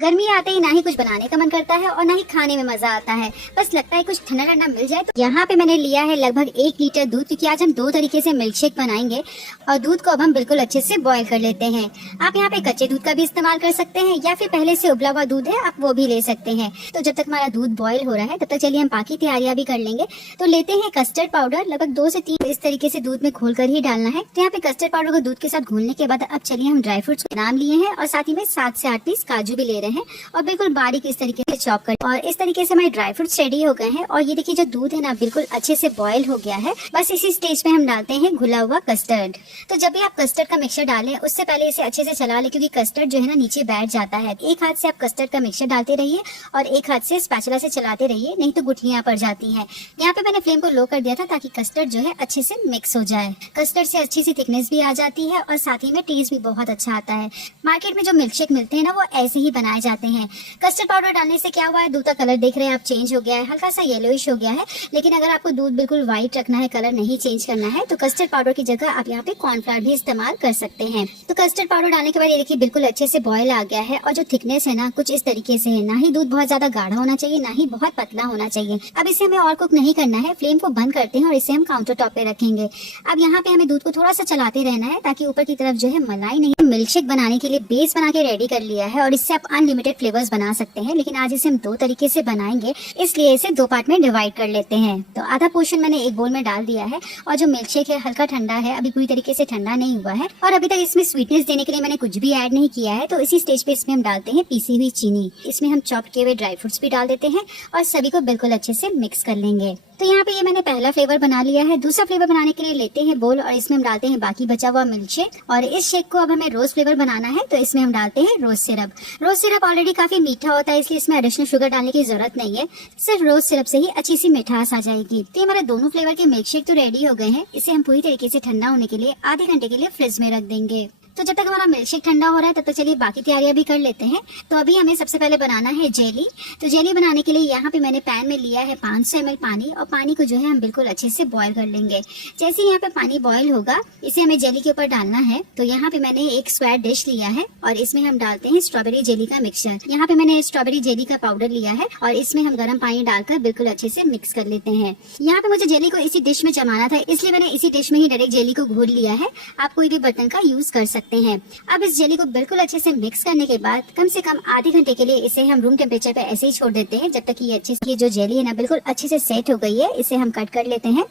गर्मी आते ही ना ही कुछ बनाने का मन करता है और ना ही खाने में मजा आता है। बस लगता है कुछ ठंडा ठंडा मिल जाए। तो यहाँ पे मैंने लिया है लगभग 1 लीटर दूध, क्योंकि आज हम 2 तरीके से मिल्क शेक बनाएंगे। और दूध को अब हम बिल्कुल अच्छे से बॉईल कर लेते हैं। आप यहाँ पे कच्चे दूध का भी इस्तेमाल कर सकते हैं या फिर पहले से उबला हुआ दूध है आप वो भी ले सकते हैं। तो जब तक हमारा दूध बॉईल हो रहा है तब तक चलिए हम बाकी तैयारियां भी कर लेंगे। तो लेते हैं कस्टर्ड पाउडर, लगभग 2 से 3 इस तरीके से दूध में खोल कर ही डालना है। तो यहाँ पे कस्टर्ड पाउडर को दूध के साथ घोलने के बाद अब चलिए हम ड्राई फ्रूट्स नाम लिए हैं और साथ ही में 7 से 8 पीस काजू भी ले रहे हैं और बिल्कुल बारीक इस तरीके से चॉप कर। और इस तरीके से हमारे ड्राई फ्रूट्स रेडी हो गए हैं। और ये देखिए जो दूध है ना बिल्कुल अच्छे से बॉईल हो गया है। बस इसी स्टेज पे हम डालते हैं घुला हुआ कस्टर्ड। तो जब भी आप कस्टर्ड का मिक्सचर डालें उससे पहले इसे अच्छे से चला लें, क्योंकि कस्टर्ड जो है ना नीचे बैठ जाता है। एक हाथ से आप कस्टर्ड का मिक्सचर डालते रहिए और एक हाथ से स्पैचुला से चलाते रहिए, नहीं तो गुठलियां पड़ जाती हैं। यहाँ पे मैंने फ्लेम को लो कर दिया था ताकि कस्टर्ड जो है अच्छे से मिक्स हो जाए। कस्टर्ड से अच्छी सी थिकनेस भी आ जाती है और साथ ही में टेस्ट भी बहुत अच्छा आता है। मार्केट में जो मिल्क शेक मिलते हैं ना वो ऐसे ही बनाए जाते हैं। कस्टर्ड पाउडर डालने से क्या हुआ है, दूध का कलर देख रहे हैं आप चेंज हो गया है, हल्का सा येलोइश हो गया है। लेकिन अगर आपको दूध बिल्कुल व्हाइट रखना है, कलर नहीं चेंज करना है, तो कस्टर्ड पाउडर की जगह आप यहाँ पे कॉर्नफ्लावर भी इस्तेमाल कर सकते हैं। तो कस्टर्ड पाउडर डालने के बाद ये देखिए बिल्कुल अच्छे से बॉयल आ गया है। और जो थिकनेस है ना कुछ इस तरीके से है, ना ही दूध बहुत ज्यादा गाढ़ा होना चाहिए ना ही बहुत पतला होना चाहिए। अब इसे हमें और कुक नहीं करना है, फ्लेम को बंद करते हैं और इसे हम काउंटर टॉप पे रखेंगे। अब यहाँ पे हमें दूध को थोड़ा सा चलाते रहना है ताकि ऊपर की तरफ जो है मलाई नहीं। मिल्क शेक बनाने के लिए बेस बना के रेडी कर लिया है और इससे आप अनलिमिटेड फ्लेवर्स बना सकते हैं। लेकिन आज इसे हम 2 तरीके से बनाएंगे, इसलिए इसे 2 पार्ट में डिवाइड कर लेते हैं। तो आधा पोर्शन मैंने एक बोल में डाल दिया है और जो मिल्क शेक है हल्का ठंडा है, अभी पूरी तरीके से ठंडा नहीं हुआ है। और अभी तक इसमें स्वीटनेस देने के लिए मैंने कुछ भी ऐड नहीं किया है। तो इसी स्टेज पे इसमें हम डालते हैं पीसी हुई चीनी। इसमें हम चॉप किए हुए ड्राई फ्रूट्स भी डाल देते हैं और सभी को बिल्कुल अच्छे से मिक्स कर लेंगे। तो यहाँ पे ये मैंने पहला फ्लेवर बना लिया है। दूसरा फ्लेवर बनाने के लिए लेते हैं बोल और इसमें हम डालते हैं बाकी बचा हुआ मिल्क शेक। और इस शेक को अब हमें रोज फ्लेवर बनाना है, तो इसमें हम डालते हैं रोज सिरप। रोज सिरप ऑलरेडी काफी मीठा होता है, इसलिए इसमें एडिशनल शुगर डालने की जरूरत नहीं है। सिर्फ रोज सिरप से ही अच्छी सी मिठास आ जाएगी। तो हमारे दोनों फ्लेवर के मिल्क शेक तो रेडी हो गए हैं। इसे हम पूरी तरीके से ठंडा होने के लिए आधे घंटे के लिए फ्रिज में रख देंगे। तो जब तक हमारा मिल्क शेक ठंडा हो रहा है तब तक चलिए बाकी तैयारियां भी कर लेते हैं। तो अभी हमें सबसे पहले बनाना है जेली। तो जेली बनाने के लिए यहाँ पे मैंने पैन में लिया है 500 ml पानी और पानी को जो है हम बिल्कुल अच्छे से बॉईल कर लेंगे। जैसे यहाँ पे पानी बॉईल होगा इसे हमें जेली के ऊपर डालना है। तो यहाँ पे मैंने एक स्क्वायर डिश लिया है और इसमें हम डालते हैं स्ट्रॉबेरी जेली का मिक्सचर। यहाँ पे मैंने स्ट्रॉबेरी जेली का पाउडर लिया है और इसमें हम गर्म पानी डालकर बिल्कुल अच्छे से मिक्स कर लेते हैं। यहाँ पे मुझे जेली को इसी डिश में जमाना था, इसलिए मैंने इसी डिश में ही डायरेक्ट जेली को घोल लिया है। आप कोई भी बर्तन का यूज कर सकते हैं। अब इस जेली को बिल्कुल अच्छे से मिक्स करने के बाद कम से कम आधे घंटे के लिए इसे हम रूम टेम्परेचर पे ऐसे ही छोड़ देते हैं, जब तक ये अच्छे से जो जेली है ना बिल्कुल अच्छे से सेट हो गई है। इसे हम कट कर लेते हैं।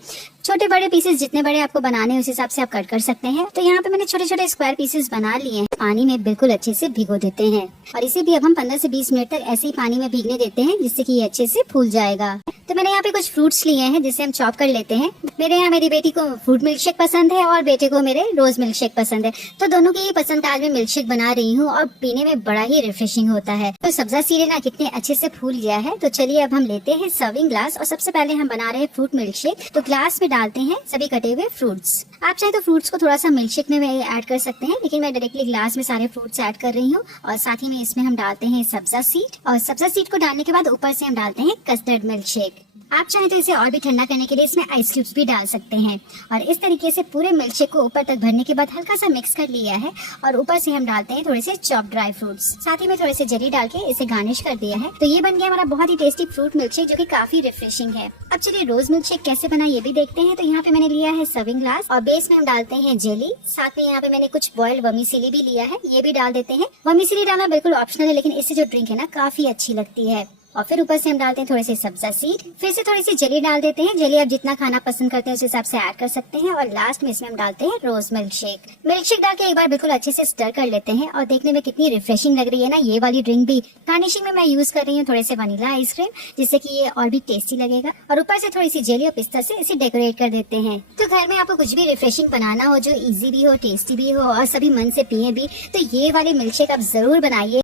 छोटे बड़े पीसेस जितने बड़े आपको बनाने हैं उस हिसाब से आप कट कर सकते हैं। तो यहाँ पे मैंने छोटे छोटे स्क्वायर पीसेस बना लिए हैं। पानी में बिल्कुल अच्छे से भिगो देते हैं और इसे भी अब हम 15 से 20 मिनट तक ऐसे ही पानी में भीगने देते हैं, जिससे कि ये अच्छे से फूल जाएगा। तो मैंने यहाँ पे कुछ फ्रूट्स लिए हैं जिसे हम चॉप कर लेते हैं। मेरे यहाँ मेरी बेटी को फ्रूट मिल्क शेक पसंद है और बेटे को मेरे रोज मिल्क शेक पसंद है। तो दोनों की ही पसंद आज मैं मिल्क शेक बना रही हूँ और पीने में बड़ा ही रिफ्रेशिंग होता है। तो सब्जा सीरे ना कितने अच्छे से फूल गया है। तो चलिए अब हम लेते हैं सर्विंग ग्लास और सबसे पहले हम बना रहे हैं फ्रूट मिल्क शेक। तो ग्लास में डालते हैं सभी कटे हुए फ्रूट्स। आप चाहे तो फ्रूट्स को थोड़ा सा मिल्क शेक में ऐड कर सकते हैं, लेकिन मैं डायरेक्टली ग्लास में सारे फ्रूट्स ऐड कर रही हूँ। और साथ ही में इसमें हम डालते हैं सब्जा सीड और सब्जा सीड को डालने के बाद ऊपर से हम डालते हैं कस्टर्ड मिल्क शेक। आप चाहे तो इसे और भी ठंडा करने के लिए इसमें आइस क्यूब्स भी डाल सकते हैं। और इस तरीके से पूरे मिल्क शेक को ऊपर तक भरने के बाद हल्का सा मिक्स कर लिया है और ऊपर से हम डालते हैं थोड़े से चॉप ड्राई फ्रूट्स। साथ ही में थोड़े से जेली डाल के इसे गार्निश कर दिया है। तो ये बन गया हमारा बहुत ही टेस्टी फ्रूट मिल्क शेक, जो कि काफी रिफ्रेशिंग है। अब चलिए रोज मिल्क शेक कैसे बना ये भी देखते हैं। तो यहाँ पे मैंने लिया है सर्विंग ग्लास और बेस में हम डालते हैं जेली। साथ में यहाँ पे मैंने कुछ बॉइल्ड वर्मीसेली भी लिया है, ये भी डाल देते हैं। वर्मीसेली डालना बिल्कुल ऑप्शनल है, लेकिन इससे जो ड्रिंक है ना काफी अच्छी लगती है। और फिर ऊपर से हम डालते हैं थोड़े से सब्जा सीड, फिर से थोड़ी सी जेली डाल देते हैं। जेली आप जितना खाना पसंद करते हैं उस हिसाब से ऐड कर सकते हैं। और लास्ट में इसमें हम डालते हैं रोज मिल्क शेक। मिल्क शेक डाल के एक बार बिल्कुल अच्छे से स्टर कर लेते हैं और देखने में कितनी रिफ्रेशिंग लग रही है ना ये वाली ड्रिंक भी। गार्निशिंग में मैं यूज कर रही हूँ थोड़े से वनीला आइसक्रीम, जिससे कि ये और भी टेस्टी लगेगा। और ऊपर से थोड़ी सी जेली और पिस्ता से इसे डेकोरेट कर देते हैं। तो घर में आपको कुछ भी रिफ्रेशिंग बनाना हो जो इजी भी हो, टेस्टी भी हो और सभी मन से पिए भी, तो ये वाली मिल्क शेक आप जरूर बनाइए।